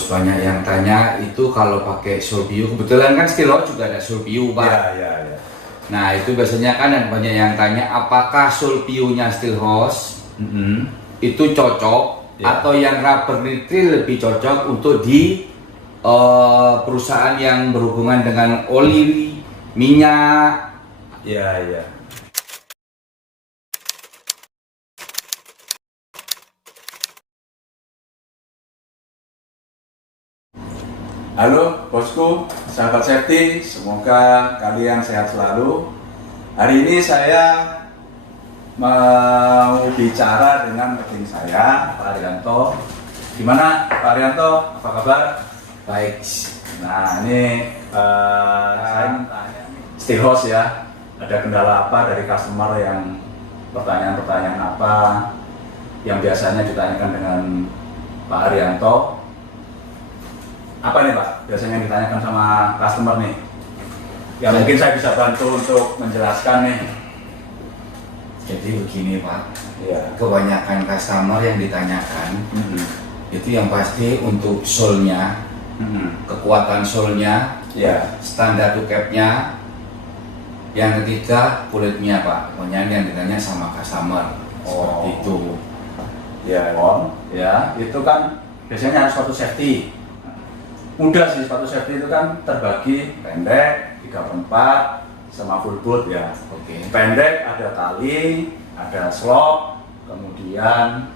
terus banyak yang tanya itu kalau pakai Solview, kebetulan kan Steelhouse juga ada Solview Pak. Iya. Nah itu biasanya kan banyak yang tanya apakah Solview-nya Steelhouse itu cocok atau yang rubber nitrile lebih cocok untuk di perusahaan yang berhubungan dengan oli, minyak. Iya. Halo bosku, sahabat safety, semoga kalian sehat selalu. Hari ini saya mau bicara dengan peting saya, Pak Arianto. Gimana Pak Arianto, apa kabar? Baik. Nah ini saya tanya Steelhouse ya, ada kendala apa dari customer yang pertanyaan-pertanyaan apa yang biasanya ditanyakan dengan Pak Arianto? Apa nih Pak, biasanya yang ditanyakan sama customer nih? Ya mungkin saya bisa bantu untuk menjelaskan nih. Jadi begini Pak, Iya. kebanyakan customer yang ditanyakan itu yang pasti untuk solnya, kekuatan solnya, standar to cap-nya, yang ketiga kulitnya Pak. Kebanyakan yang ditanya sama customer seperti itu. Ya, itu kan biasanya harus sepatu safety. Mudah sih, sepatu safety itu kan terbagi pendek 3/4 sama full boot ya. Oke. Pendek ada tali, ada slop, kemudian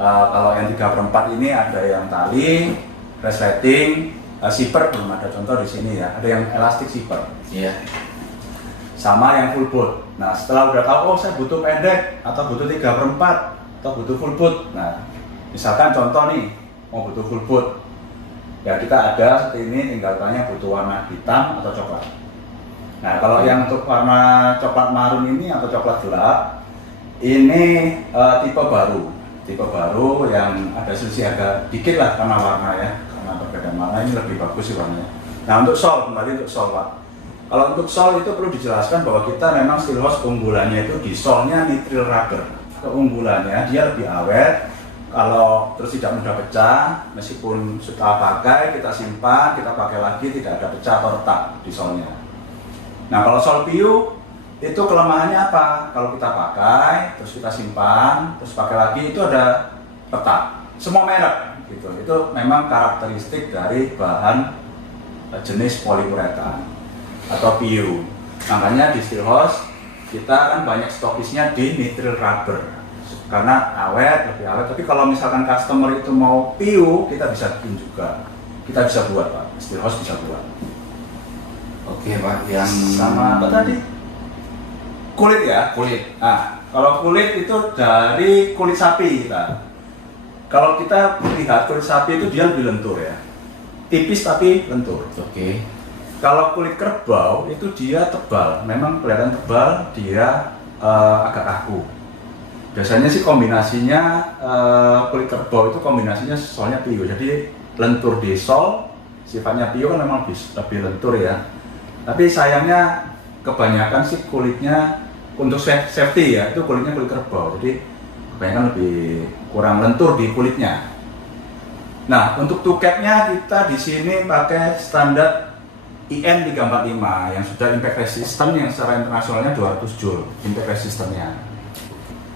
kalau yang 3/4 ini ada yang tali, resleting, zipper belum ada contoh di sini ya. Ada yang elastik zipper. Iya. Sama yang full boot. Nah setelah udah tahu, oh saya butuh pendek atau butuh 3/4 atau butuh full boot. Nah misalkan contoh nih, mau butuh full boot. Ya kita ada seperti ini, tinggal tanya butuh warna hitam atau coklat. Nah kalau yang untuk warna coklat marun ini atau coklat gelap, ini tipe baru yang ada selisih agak dikit lah karena warna ya, karena perbedaan warna ini lebih bagus sih warnanya. Nah untuk sol, kembali untuk sol Pak. Kalau untuk sol itu perlu dijelaskan bahwa kita memang Steelhouse keunggulannya itu di solnya nitrile rubber. Keunggulannya dia lebih awet. Kalau terus tidak mudah pecah, meskipun sudah pakai, kita simpan, kita pakai lagi, tidak ada pecah atau retak di solnya. Nah kalau Solview itu kelemahannya apa? Kalau kita pakai, terus kita simpan, terus pakai lagi, itu ada retak. Semua merek gitu. Itu memang karakteristik dari bahan jenis poliuretan atau PU. Makanya di Steelhouse kita kan banyak stokisnya di nitrile rubber. Karena lebih awet. Tapi kalau misalkan customer itu mau PU, kita bisa bikin juga. Kita bisa buat Pak, Steelhouse bisa buat. Oke Pak, yang sama apa tadi? Kulit ya? Kulit. Nah, kalau kulit itu dari kulit sapi kita. Kalau kita lihat kulit sapi itu dia lebih lentur ya. Tipis tapi lentur. Oke. Kalau kulit kerbau itu dia tebal. Memang kelihatan tebal, dia agak kaku. Biasanya sih kombinasinya kulit kerbau itu kombinasinya solnya PU. Jadi lentur di sol, sifatnya PU kan memang lebih lentur ya. Tapi sayangnya kebanyakan sih kulitnya untuk safety ya, itu kulitnya kulit kerbau. Jadi kebanyakan lebih kurang lentur di kulitnya. Nah untuk tuketnya kita di sini pakai standar IN 345 yang sudah impact resistant, yang secara internasionalnya 200 joule impact resistance-nya.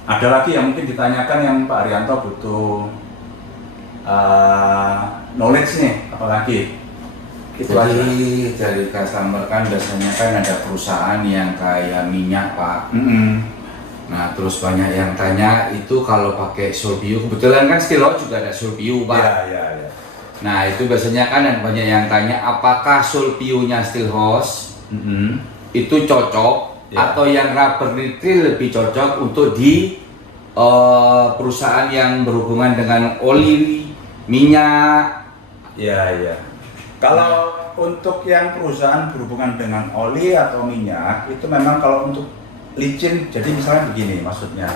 Ada lagi yang mungkin ditanyakan yang Pak Arianto butuh knowledge nih, apalagi? Jadi dari customer kan biasanya kan ada perusahaan yang kayak minyak Pak. Nah terus banyak yang tanya itu kalau pakai Solview, kebetulan kan Steelhouse juga ada Solview Pak. Iya. Nah itu biasanya kan banyak yang tanya apakah Solview-nya Steelhouse itu cocok atau yang rubber nitrile lebih cocok untuk di perusahaan yang berhubungan dengan oli, minyak. Iya. Kalau untuk yang perusahaan berhubungan dengan oli atau minyak itu memang kalau untuk licin, jadi misalnya begini maksudnya,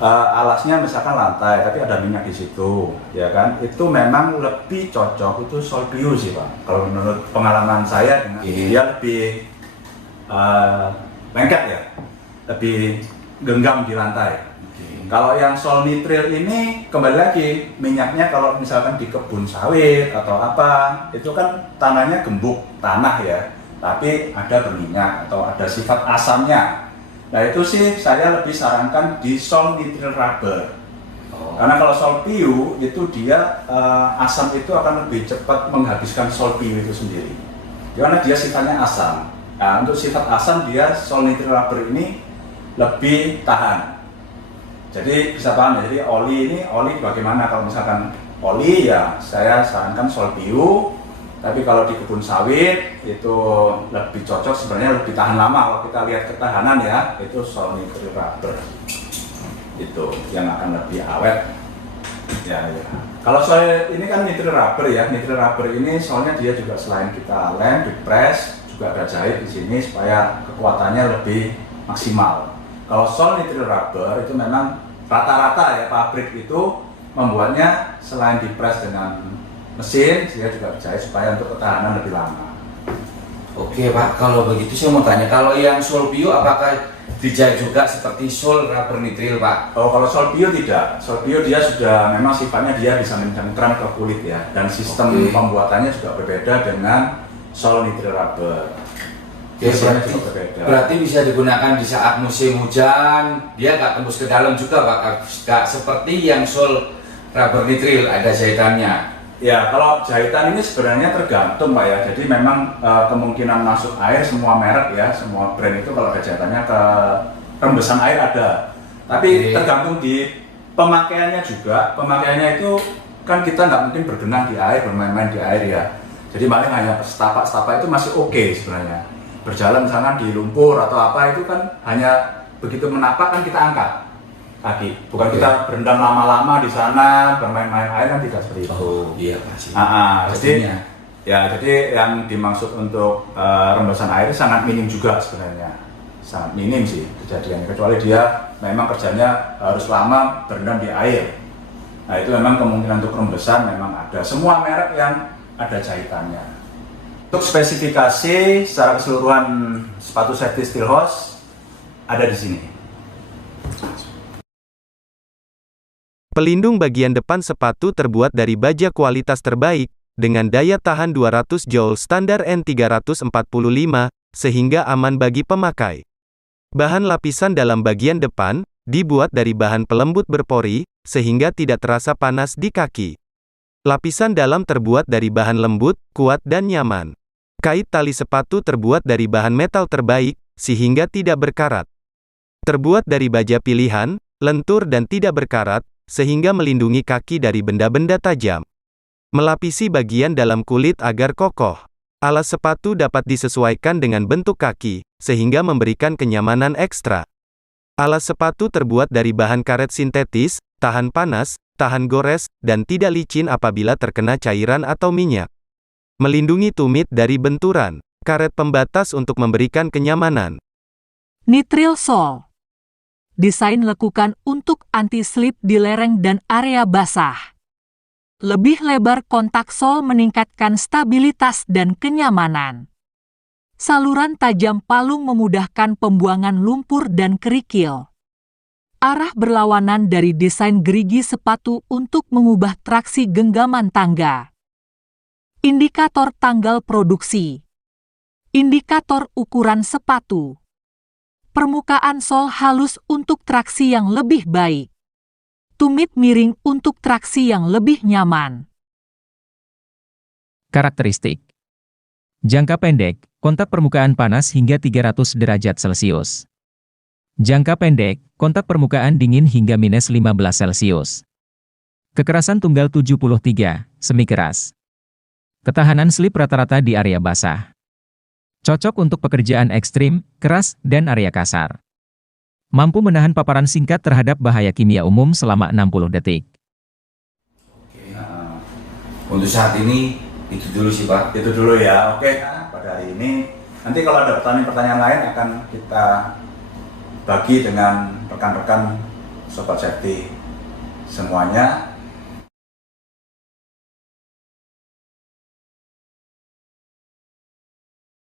alasnya misalkan lantai tapi ada minyak di situ, ya kan? Itu memang lebih cocok itu Solview sih Pak. Kalau menurut pengalaman saya, dia lebih lengket ya, lebih genggam di lantai. Kalau yang sol nitril ini kembali lagi minyaknya kalau misalkan di kebun sawit atau apa itu kan tanahnya gembuk tanah ya, tapi ada berminyak atau ada sifat asamnya. Nah itu sih saya lebih sarankan di sol nitril rubber. Karena kalau sol PU itu dia asam itu akan lebih cepat menghabiskan sol PU itu sendiri. Karena dia sifatnya asam. Nah untuk sifat asam dia sol nitril rubber ini lebih tahan. Jadi bisa paham ya, jadi oli bagaimana kalau misalkan oli ya saya sarankan sol PU, tapi kalau di kebun sawit itu lebih cocok sebenarnya lebih tahan lama. Kalau kita lihat ketahanan ya itu sol nitril rubber itu yang akan lebih awet ya. Kalau soal ini kan nitril rubber ya, nitril rubber ini soalnya dia juga selain kita lem, di press juga ada jahit di sini supaya kekuatannya lebih maksimal. Kalau sol nitril rubber itu memang rata-rata ya pabrik itu membuatnya selain dipres dengan mesin, dia juga jahit supaya untuk ketahanan lebih lama. Oke Pak, kalau begitu saya mau tanya, kalau yang sol PU apakah dijahit juga seperti sol rubber nitril Pak? Oh, kalau sol PU tidak. Sol PU dia sudah memang sifatnya dia bisa mencengkram ke kulit ya, dan sistem pembuatannya juga berbeda dengan sol nitril rubber. Ya, berarti bisa digunakan di saat musim hujan, dia nggak tembus ke dalam juga Pak, nggak seperti yang sol rubber nitril ada jahitannya. Ya, kalau jahitan ini sebenarnya tergantung Pak ya, jadi memang kemungkinan masuk air semua merek ya, semua brand itu kalau ada jahitannya ke rembesan air ada, tapi tergantung di pemakaiannya juga. Pemakaiannya itu kan kita nggak mungkin bergenang di air, bermain-main di air ya, jadi paling hanya setapak-setapak itu masih oke sebenarnya. Berjalan misalkan di lumpur atau apa itu kan hanya begitu menapak kan kita angkat kaki, bukan kita berendam lama-lama di sana bermain-main air kan tidak seperti itu. Oh iya pasti. Jadi yang dimaksud untuk rembesan air sangat minim juga sebenarnya, sangat minim sih kejadiannya, kecuali dia memang kerjanya harus lama berendam di air. Nah itu memang kemungkinan untuk rembesan memang ada. Semua merek yang ada jahitannya. Untuk spesifikasi secara keseluruhan sepatu safety steel hose ada di sini. Pelindung bagian depan sepatu terbuat dari baja kualitas terbaik, dengan daya tahan 200 joule standar N345, sehingga aman bagi pemakai. Bahan lapisan dalam bagian depan, dibuat dari bahan pelembut berpori, sehingga tidak terasa panas di kaki. Lapisan dalam terbuat dari bahan lembut, kuat dan nyaman. Kait tali sepatu terbuat dari bahan metal terbaik, sehingga tidak berkarat. Terbuat dari baja pilihan, lentur dan tidak berkarat, sehingga melindungi kaki dari benda-benda tajam. Melapisi bagian dalam kulit agar kokoh. Alas sepatu dapat disesuaikan dengan bentuk kaki, sehingga memberikan kenyamanan ekstra. Alas sepatu terbuat dari bahan karet sintetis, tahan panas, tahan gores, dan tidak licin apabila terkena cairan atau minyak. Melindungi tumit dari benturan. Karet pembatas untuk memberikan kenyamanan. Nitril Sol. Desain lekukan untuk anti-slip di lereng dan area basah. Lebih lebar kontak sol meningkatkan stabilitas dan kenyamanan. Saluran tajam palung memudahkan pembuangan lumpur dan kerikil. Arah berlawanan dari desain gerigi sepatu untuk mengubah traksi genggaman tangga. Indikator tanggal produksi. Indikator ukuran sepatu. Permukaan sol halus untuk traksi yang lebih baik. Tumit miring untuk traksi yang lebih nyaman. Karakteristik. Jangka pendek, kontak permukaan panas hingga 300 derajat Celcius. Jangka pendek, kontak permukaan dingin hingga -15 Celcius. Kekerasan tunggal 73, semi keras. Ketahanan slip rata-rata di area basah. Cocok untuk pekerjaan ekstrim, keras, dan area kasar. Mampu menahan paparan singkat terhadap bahaya kimia umum selama 60 detik. Oke. Untuk saat ini, itu dulu sih Pak. Itu dulu ya, oke. Pada hari ini, nanti kalau ada pertanyaan-pertanyaan lain akan kita bagi dengan rekan-rekan Sobat Safety semuanya.